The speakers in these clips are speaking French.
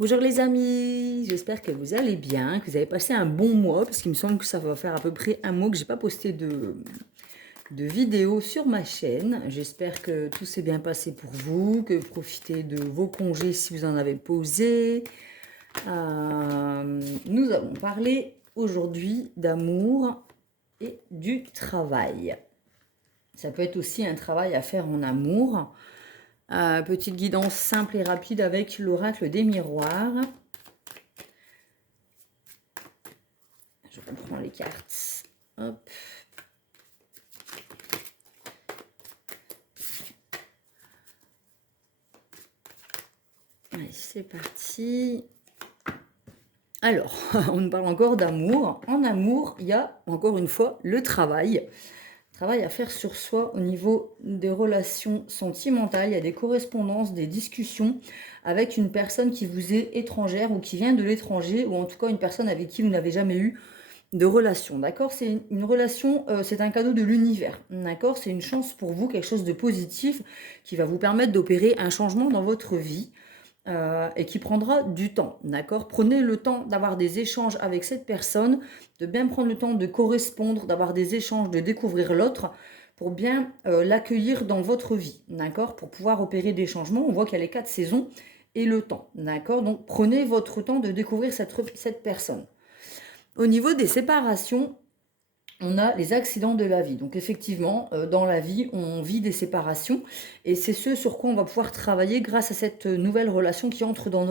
Bonjour les amis, j'espère que vous allez bien, que vous avez passé un bon mois, parce qu'il me semble que ça va faire à peu près un mois que j'ai pas posté de vidéo sur ma chaîne. J'espère que tout s'est bien passé pour vous, que vous profitez de vos congés si vous en avez posé. Nous allons parler aujourd'hui d'amour et du travail. Ça peut être aussi un travail à faire en amour. Petite guidance simple et rapide avec l'oracle des miroirs. Je reprends les cartes. Hop. Allez, c'est parti. Alors, on nous parle encore d'amour. En amour, il y a encore une fois le travail. Travail à faire sur soi au niveau des relations sentimentales. Il y a des correspondances, des discussions avec une personne qui vous est étrangère ou qui vient de l'étranger, ou en tout cas une personne avec qui vous n'avez jamais eu de relation, d'accord? C'est une relation, c'est un cadeau de l'univers, d'accord? C'est une chance pour vous, quelque chose de positif qui va vous permettre d'opérer un changement dans votre vie et qui prendra du temps, d'accord? Prenez le temps d'avoir des échanges avec cette personne, de bien prendre le temps de correspondre, d'avoir des échanges, de découvrir l'autre pour bien l'accueillir dans votre vie, d'accord? Pour pouvoir opérer des changements, on voit qu'il y a les 4 saisons et le temps, d'accord? Donc prenez votre temps de découvrir cette personne. Au niveau des séparations, on a les accidents de la vie. Donc effectivement, dans la vie, on vit des séparations et c'est ce sur quoi on va pouvoir travailler grâce à cette nouvelle relation qui entre dans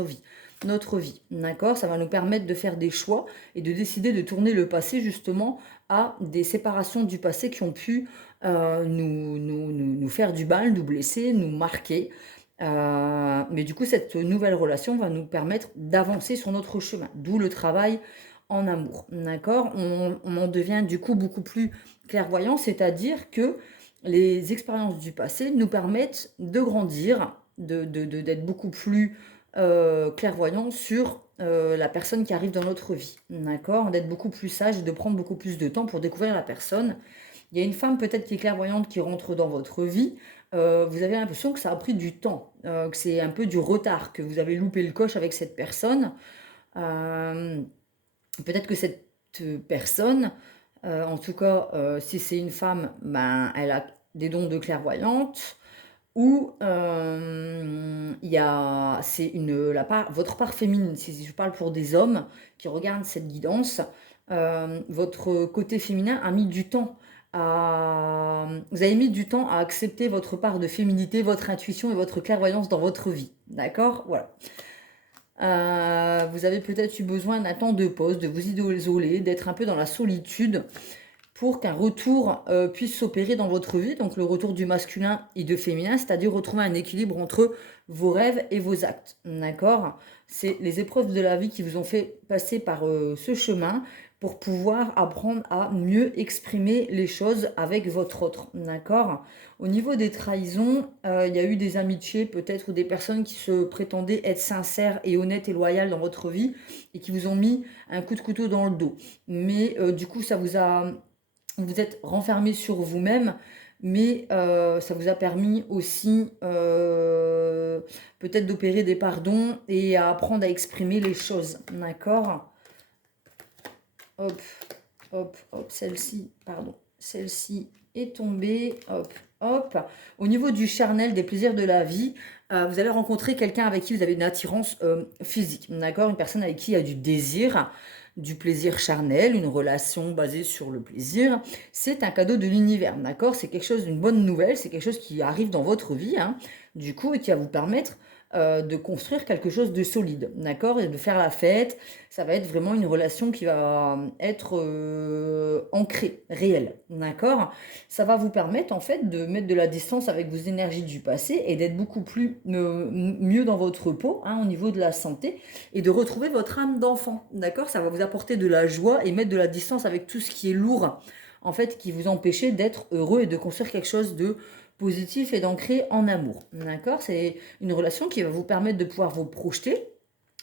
notre vie. D'accord? Ça va nous permettre de faire des choix et de décider de tourner le passé justement à des séparations du passé qui ont pu nous faire du mal, nous blesser, nous marquer. Mais du coup, cette nouvelle relation va nous permettre d'avancer sur notre chemin, d'où le travail en amour, d'accord? On en devient du coup beaucoup plus clairvoyant, c'est-à-dire que les expériences du passé nous permettent de grandir, d'être beaucoup plus clairvoyant sur la personne qui arrive dans notre vie, d'accord? D'être beaucoup plus sage et de prendre beaucoup plus de temps pour découvrir la personne. Il y a une femme peut-être qui est clairvoyante qui rentre dans votre vie. Vous avez l'impression que ça a pris du temps, que c'est un peu du retard, que vous avez loupé le coche avec cette personne. Euh, Peut-être que cette personne, en tout cas, si c'est une femme, ben, elle a des dons de clairvoyante, ou c'est votre part féminine, si je parle pour des hommes qui regardent cette guidance, votre côté féminin a mis du temps vous avez mis du temps à accepter votre part de féminité, votre intuition et votre clairvoyance dans votre vie. D'accord? Voilà. Vous avez peut-être eu besoin d'un temps de pause, de vous isoler, d'être un peu dans la solitude pour qu'un retour puisse s'opérer dans votre vie, donc le retour du masculin et du féminin, c'est-à-dire retrouver un équilibre entre vos rêves et vos actes. D'accord? C'est les épreuves de la vie qui vous ont fait passer par ce chemin pour pouvoir apprendre à mieux exprimer les choses avec votre autre. D'accord? Au niveau des trahisons, il y a eu des amitiés peut-être ou des personnes qui se prétendaient être sincères et honnêtes et loyales dans votre vie et qui vous ont mis un coup de couteau dans le dos. Mais du coup, vous êtes renfermé sur vous-même, mais ça vous a permis aussi peut-être d'opérer des pardons et à apprendre à exprimer les choses. D'accord? Hop, hop, hop, celle-ci, pardon, celle-ci est tombée, hop, hop. Au niveau du charnel, des plaisirs de la vie, vous allez rencontrer quelqu'un avec qui vous avez une attirance physique, d'accord? Une personne avec qui il y a du plaisir charnel, une relation basée sur le plaisir. C'est un cadeau de l'univers, d'accord? C'est quelque chose d'une bonne nouvelle, c'est quelque chose qui arrive dans votre vie, hein, du coup, et qui va vous permettre de construire quelque chose de solide, d'accord? Et de faire la fête, ça va être vraiment une relation qui va être ancrée, réelle, d'accord? Ça va vous permettre en fait de mettre de la distance avec vos énergies du passé et d'être beaucoup plus mieux dans votre peau, hein, au niveau de la santé et de retrouver votre âme d'enfant, d'accord? Ça va vous apporter de la joie et mettre de la distance avec tout ce qui est lourd, en fait, qui vous empêchait d'être heureux et de construire quelque chose de positif et d'ancré en amour, d'accord? C'est une relation qui va vous permettre de pouvoir vous projeter,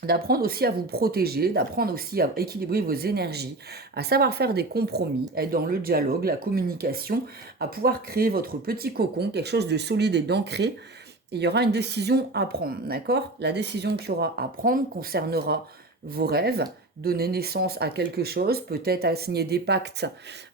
d'apprendre aussi à vous protéger, d'apprendre aussi à équilibrer vos énergies, à savoir faire des compromis, être dans le dialogue, la communication, à pouvoir créer votre petit cocon, quelque chose de solide et d'ancré et il y aura une décision à prendre, d'accord? La décision qu'il y aura à prendre concernera vos rêves, donner naissance à quelque chose, peut-être à signer des pactes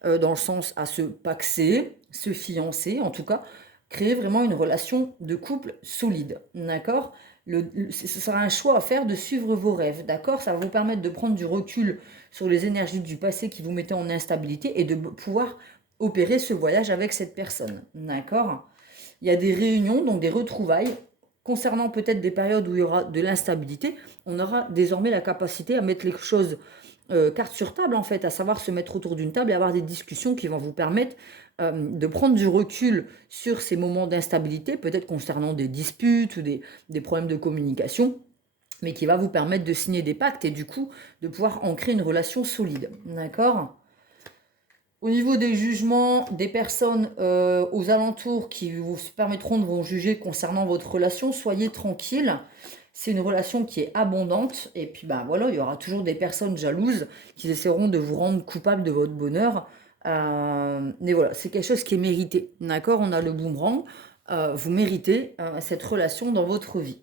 dans le sens à se paxer, se fiancer, en tout cas, créer vraiment une relation de couple solide, d'accord? Ce sera un choix à faire de suivre vos rêves, d'accord? Ça va vous permettre de prendre du recul sur les énergies du passé qui vous mettaient en instabilité et de pouvoir opérer ce voyage avec cette personne, d'accord? Il y a des réunions, donc des retrouvailles. Concernant peut-être des périodes où il y aura de l'instabilité, on aura désormais la capacité à mettre les choses carte sur table, en fait, à savoir se mettre autour d'une table et avoir des discussions qui vont vous permettre de prendre du recul sur ces moments d'instabilité, peut-être concernant des disputes ou des problèmes de communication, mais qui va vous permettre de signer des pactes et du coup de pouvoir ancrer une relation solide. D'accord? Au niveau des jugements, des personnes aux alentours qui vous permettront de vous juger concernant votre relation, soyez tranquille. C'est une relation qui est abondante. Et puis, ben voilà, il y aura toujours des personnes jalouses qui essaieront de vous rendre coupable de votre bonheur. Mais voilà, c'est quelque chose qui est mérité. D'accord? On a le boomerang. Vous méritez cette relation dans votre vie.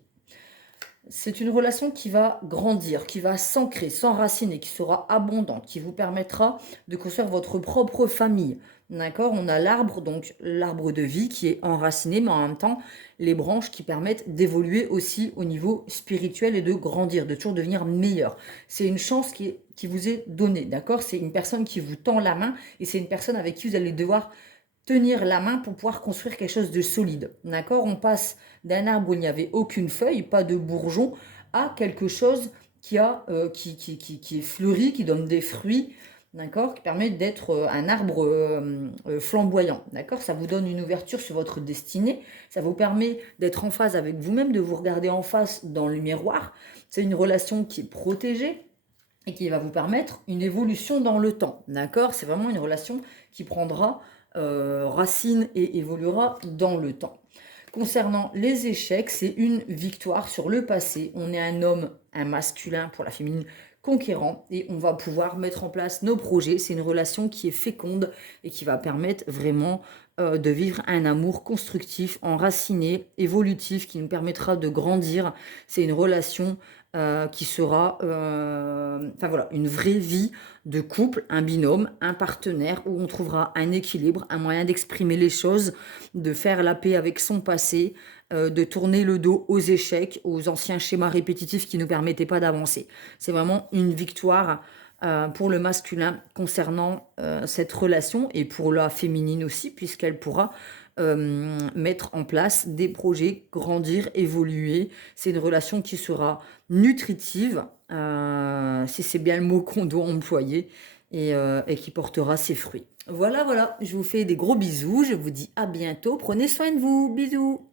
C'est une relation qui va grandir, qui va s'ancrer, s'enraciner, qui sera abondante, qui vous permettra de construire votre propre famille. D'accord? On a l'arbre, donc l'arbre de vie qui est enraciné, mais en même temps, les branches qui permettent d'évoluer aussi au niveau spirituel et de grandir, de toujours devenir meilleur. C'est une chance qui vous est donnée, d'accord? C'est une personne qui vous tend la main et c'est une personne avec qui vous allez devoir tenir la main pour pouvoir construire quelque chose de solide. D'accord? On passe d'un arbre où il n'y avait aucune feuille, pas de bourgeon, à quelque chose qui est fleuri, qui donne des fruits, d'accord? Qui permet d'être un arbre flamboyant. D'accord? Ça vous donne une ouverture sur votre destinée. Ça vous permet d'être en phase avec vous-même, de vous regarder en face dans le miroir. C'est une relation qui est protégée et qui va vous permettre une évolution dans le temps. D'accord? C'est vraiment une relation qui prendra racine et évoluera dans le temps. Concernant les échecs, c'est une victoire sur le passé. On est un homme, un masculin pour la féminine conquérant et on va pouvoir mettre en place nos projets. C'est une relation qui est féconde et qui va permettre vraiment de vivre un amour constructif, enraciné, évolutif, qui nous permettra de grandir. C'est une relation qui sera enfin voilà, une vraie vie de couple, un binôme, un partenaire où on trouvera un équilibre, un moyen d'exprimer les choses, de faire la paix avec son passé, de tourner le dos aux échecs, aux anciens schémas répétitifs qui ne nous permettaient pas d'avancer. C'est vraiment une victoire pour le masculin concernant cette relation et pour la féminine aussi, puisqu'elle pourra mettre en place des projets, grandir, évoluer. C'est une relation qui sera nutritive, si c'est bien le mot qu'on doit employer, et qui portera ses fruits. Voilà, voilà, je vous fais des gros bisous, je vous dis à bientôt, prenez soin de vous, bisous.